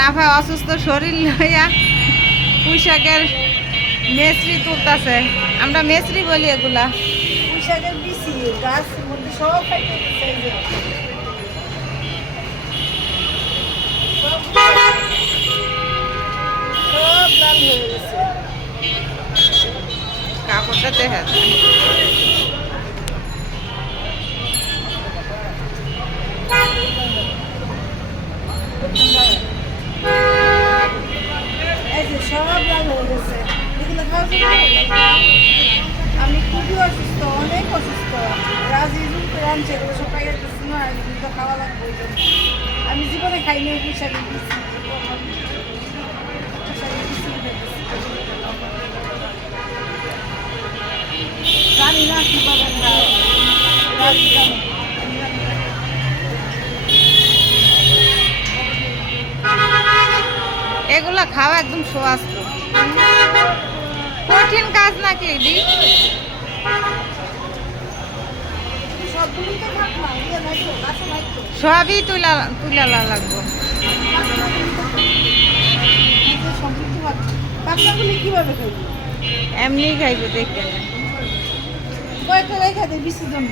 নাফা অসুস্থ শরীর লইয়া পুঁইশাকের মেসরি তুলতাছে। আমরা মেসরি বলি এগুলা। পুঁইশাকের বিচি গাছ সব হয়ে কাপড়টা দেখা যায় এই যে সব লাল হয়ে গেছে এগুলো খাওয়া যাবে না? আমি খুবই অসুস্থ অনেক অসুস্থ। রাজিজুল আনছে, এগুলো সব পাইয়ে দিচ্ছি না তো খাওয়া লাগবে। আমি জীবনে খাইনি ওই না কীভাবে খায় এগুলা খাওয়া একদম সোয়াস্ত। কঠিন কাজ নাকি এডি সবই তুলা তুলা লাগবো। এমনি খাইব দেখতে। কয়েকটা রেখা দেয় বিশের জন্য।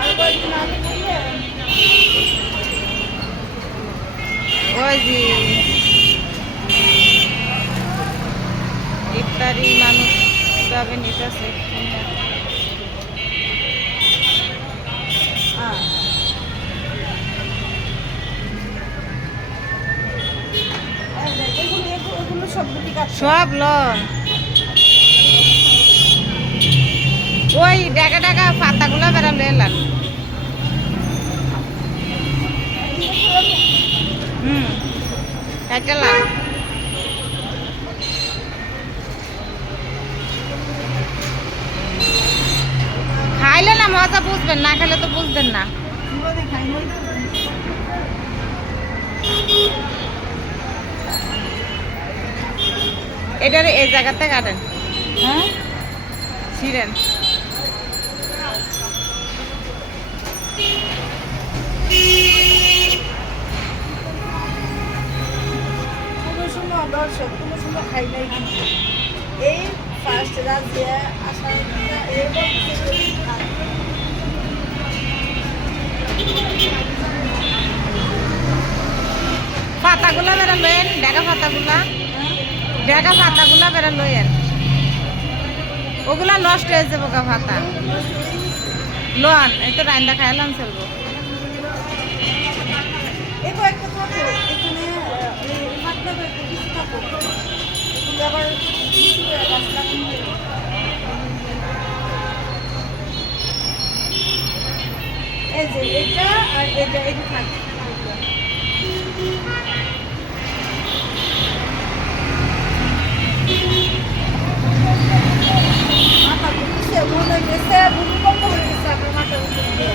আর কয়েকদিন আগে খাইলে ওই যে ইফতারি মানুষ যাবে নিতেছে। হ্যাঁ। সব লন ওই ডাকা ডাকা পাতাগুলো বেড়ালো এলাম হুম কাটালাম খাইলে না মজা বুঝবেন না খেলে তো বুঝবেন না। এটার এই জায়গাতে কাটেন। হ্যাঁ? সময় দর্শক কোনো সময় খাই নাই এই ফার্স্ট রাজিয়া আসার এই বলতেছে যে খাই। পাতাগুলা বেড়া লয়েন ডেকা পাতাগুলা ডেকা পাতাগুলা বেড়া লয়েন ওগুলা নষ্ট হয়ে যাব গা পাতা লোন, এই তো রান্না খাইলাম চলবো। এই যে এটা আর এটা এটা থাকে। মাথা ঘুরছে মনে গেছে ভূমিকম্প হয়ে গেছে আপনার মাথার উপর দিয়ে।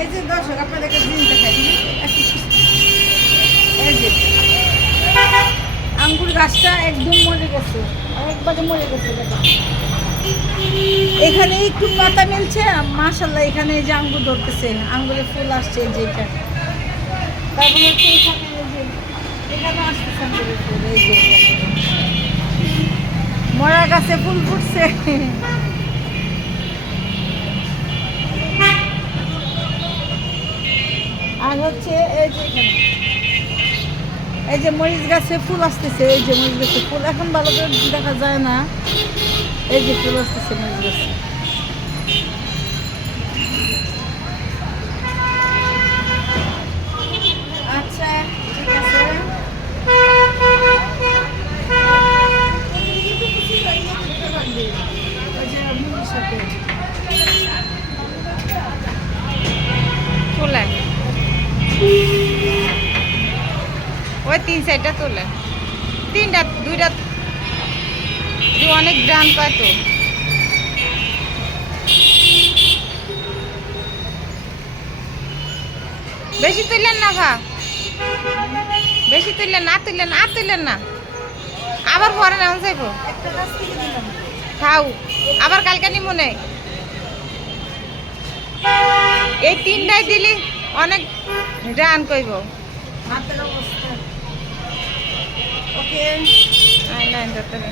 এই যে দর্শক আপনাদেরকে জিনিস দেখাই এই যে আঙ্গুর গাছটা একদম মরে গেছে একবারে মরে গেছে। এখানে একটু পাতা মিলছে মাশাল্লাহ এখানে এই যে আঙ্গুর ধরতেছে আঙ্গুরে ফুল আসছে যে এটা তারপরে হচ্ছে এখানে এখানে আসতেছে ফুল, এই যে মরা গাছে ফুল ফুটছে আর হচ্ছে এই যে এই যে মরিচ গাছে ফুল আসতেছে, এই যে মরিচ গাছে ফুল, এখন ভালো করে দেখা যায় না। এই যে ফুল আসতেছে মরিচ গাছে আচ্ছা ঠিক আছে ওই যে মুরগি ওই তিন চারটা তোলে। তিনটা দুইটা। অনেক দাম কয় তো। বেশি তুললেন না ভা। বেশি তুললেন না তুললেন আর তুললেন না। আবার পরে না যাইব। খাও আবার কালকে নিমু নেই। এই তিনটাই দিলি অনেক ডান কইব। ఓకే. ఆయన ఆయన చెప్తాను